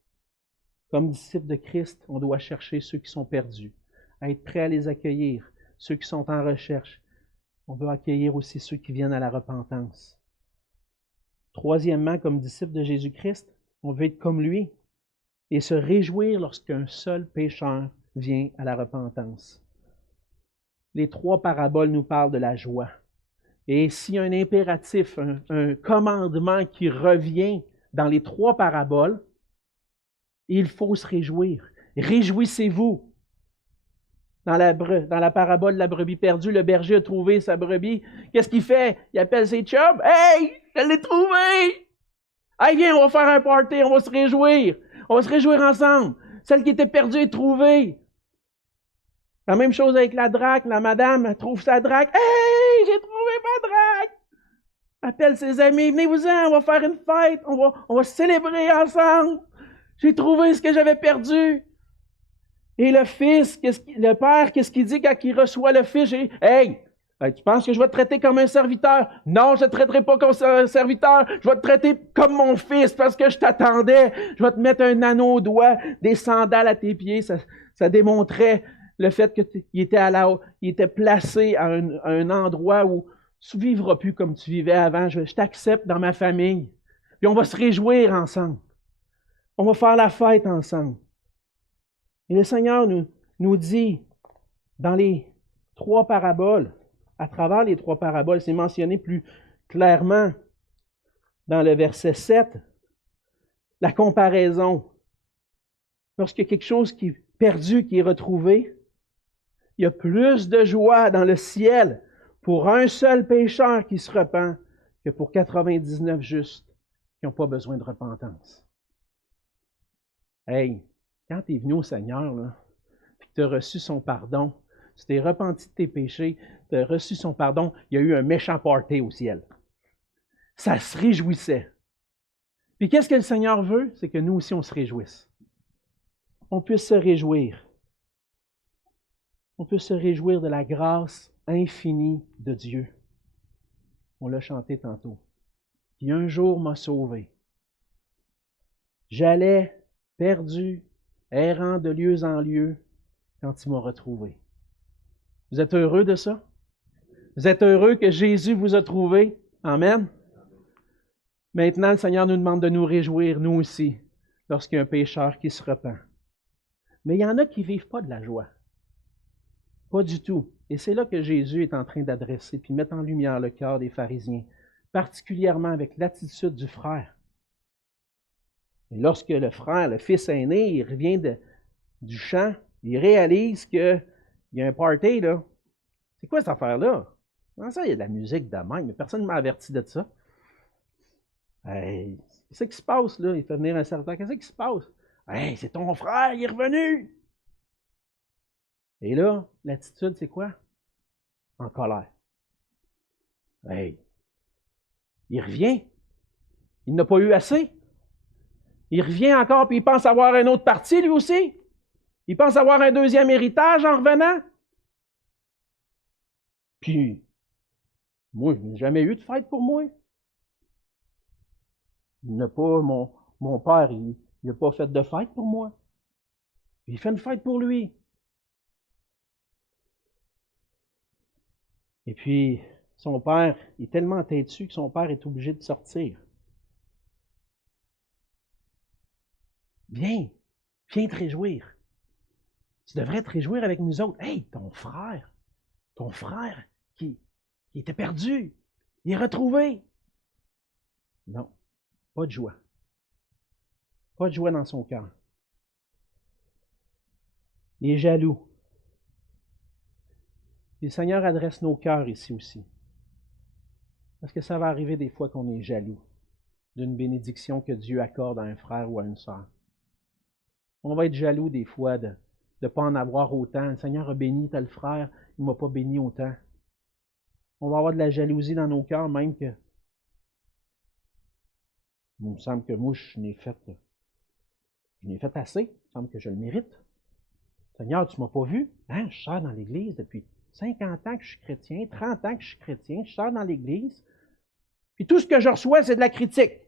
Comme disciples de Christ, on doit chercher ceux qui sont perdus, à être prêt à les accueillir, ceux qui sont en recherche. on veut accueillir aussi ceux qui viennent à la repentance. Troisièmement, comme disciple de Jésus-Christ, on veut être comme lui et se réjouir lorsqu'un seul pécheur vient à la repentance. Les trois paraboles nous parlent de la joie. Et s'il y a un impératif, un commandement qui revient dans les trois paraboles, il faut se réjouir. Réjouissez-vous. Dans la parabole de la brebis perdue, le berger a trouvé sa brebis. Qu'est-ce qu'il fait? Il appelle ses chums. « Hey, je l'ai trouvé! Hey, viens, on va faire un party, on va se réjouir. On va se réjouir ensemble. Celle qui était perdue est trouvée. » La même chose avec la drac. La madame elle trouve sa drac. « Hey, j'ai trouvé ma drac! » Appelle ses amis. « Venez-vous-en, on va faire une fête. On va célébrer ensemble. J'ai trouvé ce que j'avais perdu. » Et le fils, le père, qu'est-ce qu'il dit quand il reçoit le fils? « Hey, tu penses que je vais te traiter comme un serviteur? Non, je ne te traiterai pas comme un serviteur. Je vais te traiter comme mon fils parce que je t'attendais. Je vais te mettre un anneau au doigt, des sandales à tes pieds. » Ça démontrait le fait qu'il était placé à un endroit où tu ne vivras plus comme tu vivais avant. Je t'accepte dans ma famille. Puis on va se réjouir ensemble. On va faire la fête ensemble. Et le Seigneur nous dit, dans les trois paraboles, à travers les trois paraboles, c'est mentionné plus clairement dans le verset 7, la comparaison. Lorsqu'il y a quelque chose qui est perdu, qui est retrouvé, il y a plus de joie dans le ciel pour un seul pécheur qui se repent que pour 99 justes qui n'ont pas besoin de repentance. Hey, quand tu es venu au Seigneur, là, et que tu as reçu son pardon, tu t'es repenti de tes péchés, tu as reçu son pardon, il y a eu un méchant party au ciel. Ça se réjouissait. Puis qu'est-ce que le Seigneur veut? C'est que nous aussi, on se réjouisse. On puisse se réjouir. On peut se réjouir de la grâce infinie de Dieu. On l'a chanté tantôt. Qui un jour m'a sauvé. J'allais perdu, errant de lieu en lieu, quand il m'a retrouvé. Vous êtes heureux de ça? Vous êtes heureux que Jésus vous a trouvé? Amen. Maintenant, le Seigneur nous demande de nous réjouir, nous aussi, lorsqu'il y a un pécheur qui se repent. Mais il y en a qui ne vivent pas de la joie. Pas du tout. Et c'est là que Jésus est en train d'adresser puis mettre en lumière le cœur des pharisiens, particulièrement avec l'attitude du frère. Et lorsque le frère, le fils aîné, il revient du champ, il réalise qu'il y a un party, là. C'est quoi cette affaire-là? Comment ça, il y a de la musique de même, mais personne ne m'a averti de ça. Hey, qu'est-ce qui se passe, là? Il fait venir un serviteur. Qu'est-ce qui se passe? Hey, c'est ton frère, il est revenu! Et là, l'attitude, c'est quoi? En colère. Hey, il revient. Il n'a pas eu assez. Il revient encore, puis il pense avoir une autre partie, lui aussi. Il pense avoir un deuxième héritage en revenant. Puis, moi, je n'ai jamais eu de fête pour moi. Il n'a pas, mon père, il n'a pas fait de fête pour moi. Il fait une fête pour lui. Et puis, son père est tellement têtu que son père est obligé de sortir. Viens te réjouir. Tu devrais te réjouir avec nous autres. Hey, ton frère qui était perdu, il est retrouvé. Non, pas de joie. Pas de joie dans son cœur. Il est jaloux. Et le Seigneur adresse nos cœurs ici aussi. Parce que ça va arriver des fois qu'on est jaloux d'une bénédiction que Dieu accorde à un frère ou à une sœur. On va être jaloux des fois de ne pas en avoir autant. Le Seigneur a béni tel frère, il ne m'a pas béni autant. On va avoir de la jalousie dans nos cœurs, même que il me semble que moi, je n'ai fait assez. Il me semble que je le mérite. Seigneur, tu ne m'as pas vu? Hein? Je sers dans l'Église depuis 50 ans que je suis chrétien, 30 ans que je suis chrétien, je sers dans l'Église. Puis tout ce que je reçois, c'est de la critique.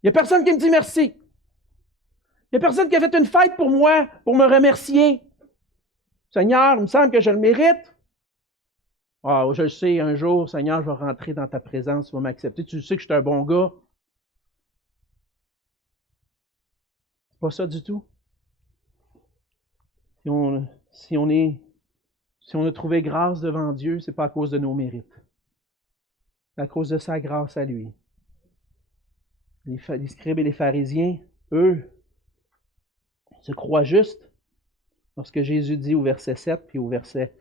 Il n'y a personne qui me dit merci. Il n'y a personne qui a fait une fête pour moi, pour me remercier. Seigneur, il me semble que je le mérite. Ah, je le sais, un jour, Seigneur, je vais rentrer dans ta présence, tu vas m'accepter. Tu sais que je suis un bon gars. C'est pas ça du tout. Si on a trouvé grâce devant Dieu, c'est pas à cause de nos mérites. C'est à cause de sa grâce à lui. Les scribes et les pharisiens, eux, se croient justes. Lorsque Jésus dit au verset 7, puis au verset,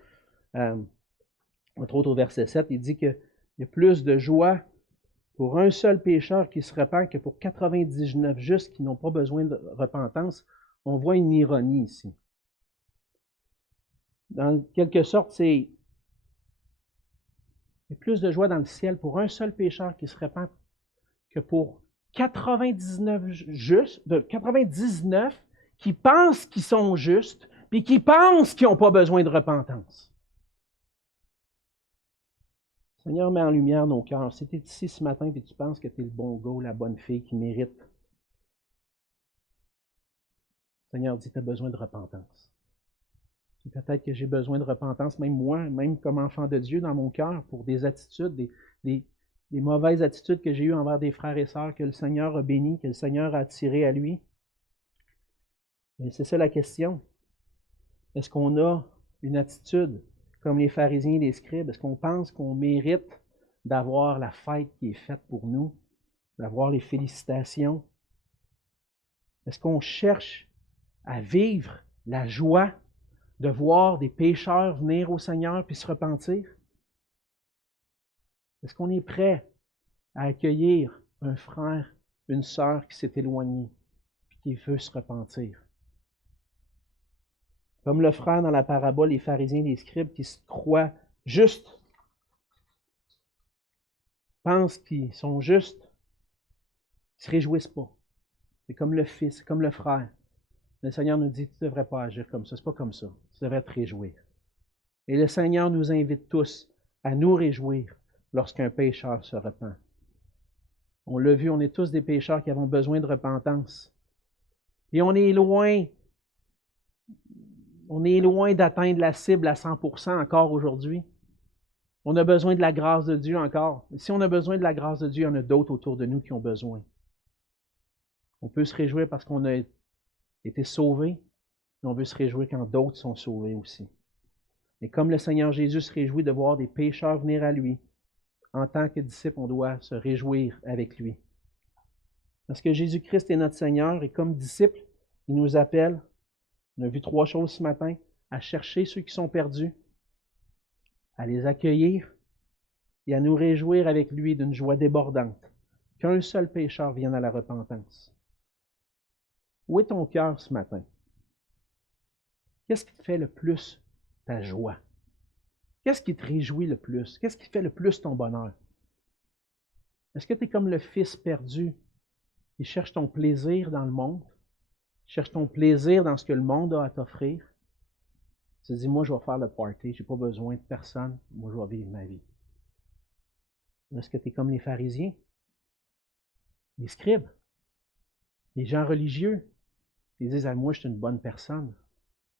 entre autres au verset 7, il dit qu'il y a plus de joie pour un seul pécheur qui se repent que pour 99 justes qui n'ont pas besoin de repentance. On voit une ironie ici. Dans quelque sorte, il y a plus de joie dans le ciel pour un seul pécheur qui se repent que pour 99 qui pensent qu'ils sont justes, puis qui pensent qu'ils n'ont pas besoin de repentance. Seigneur, mets en lumière nos cœurs. Si tu es ici ce matin et tu penses que tu es le bon gars ou la bonne fille qui mérite, Seigneur dit, tu as besoin de repentance. Peut-être que j'ai besoin de repentance, même moi, même comme enfant de Dieu, dans mon cœur, pour des attitudes, des mauvaises attitudes que j'ai eues envers des frères et sœurs que le Seigneur a bénis, que le Seigneur a attirés à lui. Et c'est ça la question. Est-ce qu'on a une attitude comme les pharisiens et les scribes? Est-ce qu'on pense qu'on mérite d'avoir la fête qui est faite pour nous, d'avoir les félicitations? Est-ce qu'on cherche à vivre la joie de voir des pécheurs venir au Seigneur puis se repentir? Est-ce qu'on est prêt à accueillir un frère, une sœur qui s'est éloigné et qui veut se repentir? Comme le frère dans la parabole, les pharisiens et les scribes qui se croient justes, pensent qu'ils sont justes, ils ne se réjouissent pas. C'est comme le fils, c'est comme le frère. Le Seigneur nous dit, tu ne devrais pas agir comme ça, c'est pas comme ça. Tu devrais te réjouir. Et le Seigneur nous invite tous à nous réjouir lorsqu'un pécheur se repent. On l'a vu, on est tous des pécheurs qui avons besoin de repentance. Et on est loin d'atteindre la cible à 100% encore aujourd'hui. On a besoin de la grâce de Dieu encore. Et si on a besoin de la grâce de Dieu, il y en a d'autres autour de nous qui ont besoin. On peut se réjouir parce qu'on a été sauvés, mais on veut se réjouir quand d'autres sont sauvés aussi. Et comme le Seigneur Jésus se réjouit de voir des pécheurs venir à lui, en tant que disciple, on doit se réjouir avec lui. Parce que Jésus-Christ est notre Seigneur et comme disciple, il nous appelle, on a vu 3 choses ce matin, à chercher ceux qui sont perdus, à les accueillir et à nous réjouir avec lui d'une joie débordante, qu'un seul pécheur vienne à la repentance. Où est ton cœur ce matin? Qu'est-ce qui te fait le plus ta joie? Qu'est-ce qui te réjouit le plus? Qu'est-ce qui fait le plus ton bonheur? Est-ce que tu es comme le fils perdu qui cherche ton plaisir dans le monde, cherche ton plaisir dans ce que le monde a à t'offrir? Tu te dis, moi, je vais faire le party, je n'ai pas besoin de personne, moi, je vais vivre ma vie. Est-ce que tu es comme les pharisiens, les scribes, les gens religieux? Ils disent, moi, je suis une bonne personne.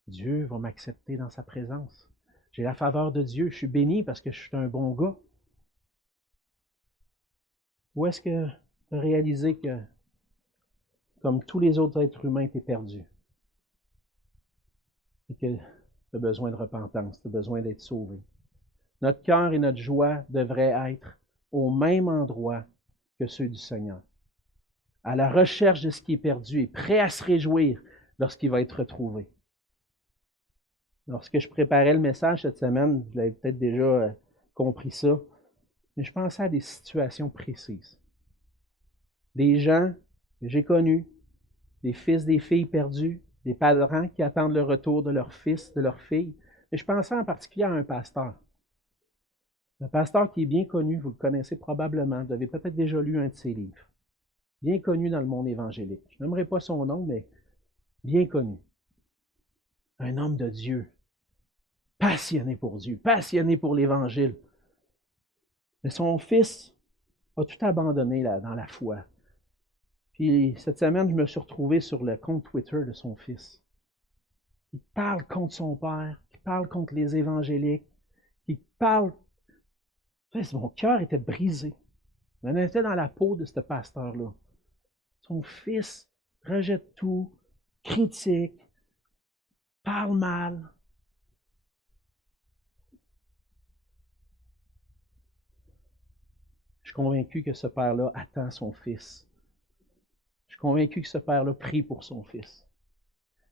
Dieu va m'accepter dans sa présence. J'ai la faveur de Dieu, je suis béni parce que je suis un bon gars. Ou est-ce que tu as réalisé que, comme tous les autres êtres humains, tu es perdu? Et que tu as besoin de repentance, tu as besoin d'être sauvé. Notre cœur et notre joie devraient être au même endroit que ceux du Seigneur, à la recherche de ce qui est perdu et prêt à se réjouir lorsqu'il va être retrouvé. Lorsque je préparais le message cette semaine, vous l'avez peut-être déjà compris ça, mais je pensais à des situations précises. Des gens que j'ai connus, des fils, des filles perdus, des parents qui attendent le retour de leur fils, de leur fille. Et je pensais en particulier à un pasteur. Un pasteur qui est bien connu, vous le connaissez probablement, vous avez peut-être déjà lu un de ses livres. Bien connu dans le monde évangélique. Je n'aimerais pas son nom, mais bien connu. Un homme de Dieu, passionné pour Dieu, passionné pour l'Évangile. Mais son fils a tout abandonné là, dans la foi. Puis cette semaine, je me suis retrouvé sur le compte Twitter de son fils. Il parle contre son père, il parle contre les évangéliques, qui parle... Mon cœur était brisé. On était dans la peau de ce pasteur-là. Son fils rejette tout, critique, parle mal. Je suis convaincu que ce père-là attend son fils. Je suis convaincu que ce père-là prie pour son fils.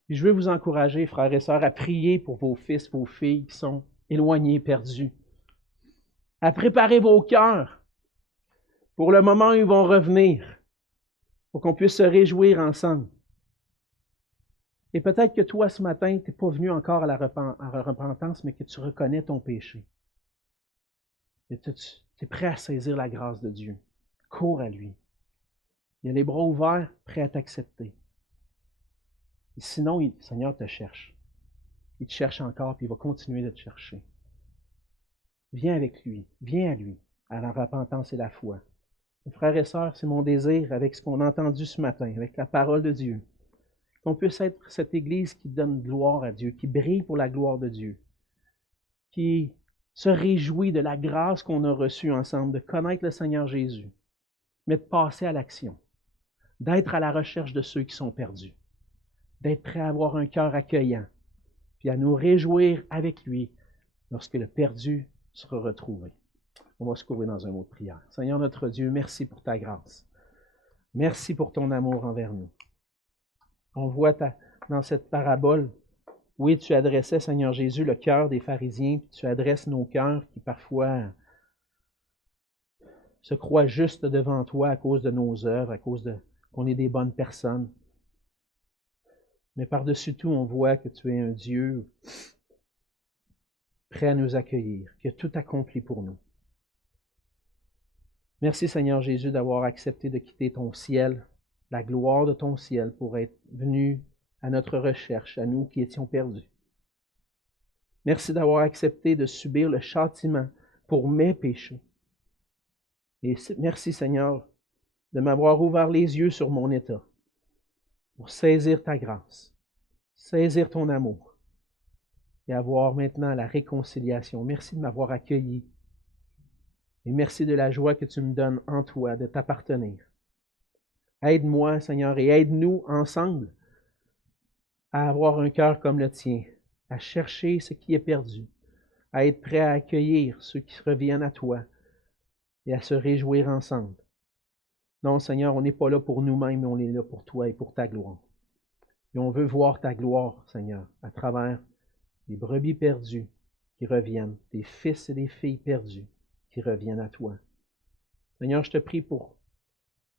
Et je veux vous encourager, frères et sœurs, à prier pour vos fils, vos filles qui sont éloignés, perdus. À préparer vos cœurs pour le moment où ils vont revenir, pour qu'on puisse se réjouir ensemble. Et peut-être que toi, ce matin, tu n'es pas venu encore à la repentance, mais que tu reconnais ton péché. Et tu es prêt à saisir la grâce de Dieu. Cours à lui. Il a les bras ouverts, prêt à t'accepter. Et sinon, le Seigneur te cherche. Il te cherche encore, puis il va continuer de te chercher. Viens avec lui, viens à lui, à la repentance et la foi. Mes frères et sœurs, c'est mon désir, avec ce qu'on a entendu ce matin, avec la parole de Dieu, qu'on puisse être cette Église qui donne gloire à Dieu, qui brille pour la gloire de Dieu, qui se réjouit de la grâce qu'on a reçue ensemble, de connaître le Seigneur Jésus, mais de passer à l'action, d'être à la recherche de ceux qui sont perdus, d'être prêt à avoir un cœur accueillant, puis à nous réjouir avec lui lorsque le perdu sera retrouvé. On va se couvrir dans un mot de prière. Seigneur notre Dieu, merci pour ta grâce. Merci pour ton amour envers nous. On voit dans cette parabole, oui, tu adressais, Seigneur Jésus, le cœur des pharisiens, puis tu adresses nos cœurs qui parfois se croient justes devant toi à cause de nos œuvres, à cause qu'on est des bonnes personnes. Mais par-dessus tout, on voit que tu es un Dieu prêt à nous accueillir, qui a tout accompli pour nous. Merci Seigneur Jésus d'avoir accepté de quitter ton ciel, la gloire de ton ciel, pour être venu à notre recherche, à nous qui étions perdus. Merci d'avoir accepté de subir le châtiment pour mes péchés. Et merci Seigneur de m'avoir ouvert les yeux sur mon état, pour saisir ta grâce, saisir ton amour et avoir maintenant la réconciliation. Merci de m'avoir accueilli. Et merci de la joie que tu me donnes en toi, de t'appartenir. Aide-moi, Seigneur, et aide-nous ensemble à avoir un cœur comme le tien, à chercher ce qui est perdu, à être prêt à accueillir ceux qui reviennent à toi et à se réjouir ensemble. Non, Seigneur, on n'est pas là pour nous-mêmes, mais on est là pour toi et pour ta gloire. Et on veut voir ta gloire, Seigneur, à travers les brebis perdues qui reviennent, des fils et des filles perdus qui reviennent à toi. Seigneur, je te prie pour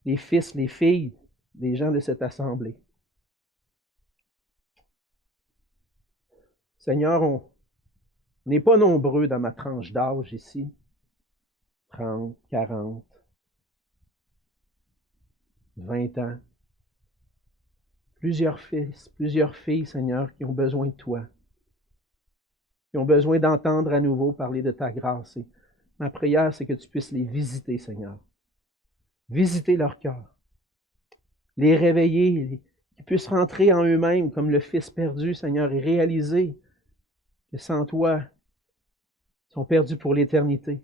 les fils, les filles, les gens de cette assemblée. Seigneur, on n'est pas nombreux dans ma tranche d'âge ici. 30, 40, 20 ans. Plusieurs fils, plusieurs filles, Seigneur, qui ont besoin de toi, qui ont besoin d'entendre à nouveau parler de ta grâce. Et ma prière, c'est que tu puisses les visiter, Seigneur. Visiter leur cœur. Les réveiller, qu'ils puissent rentrer en eux-mêmes comme le Fils perdu, Seigneur, et réaliser que sans toi, ils sont perdus pour l'éternité.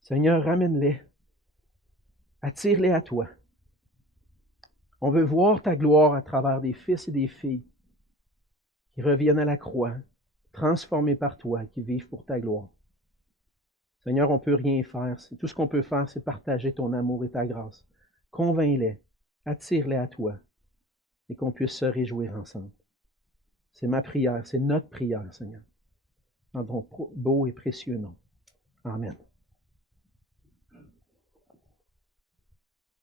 Seigneur, ramène-les. Attire-les à toi. On veut voir ta gloire à travers des fils et des filles qui reviennent à la croix, transformés par toi, qui vivent pour ta gloire. Seigneur, on ne peut rien faire. Tout ce qu'on peut faire, c'est partager ton amour et ta grâce. Convainc-les, attire-les à toi et qu'on puisse se réjouir ensemble. C'est ma prière, c'est notre prière, Seigneur. Dans ton beau et précieux nom. Amen.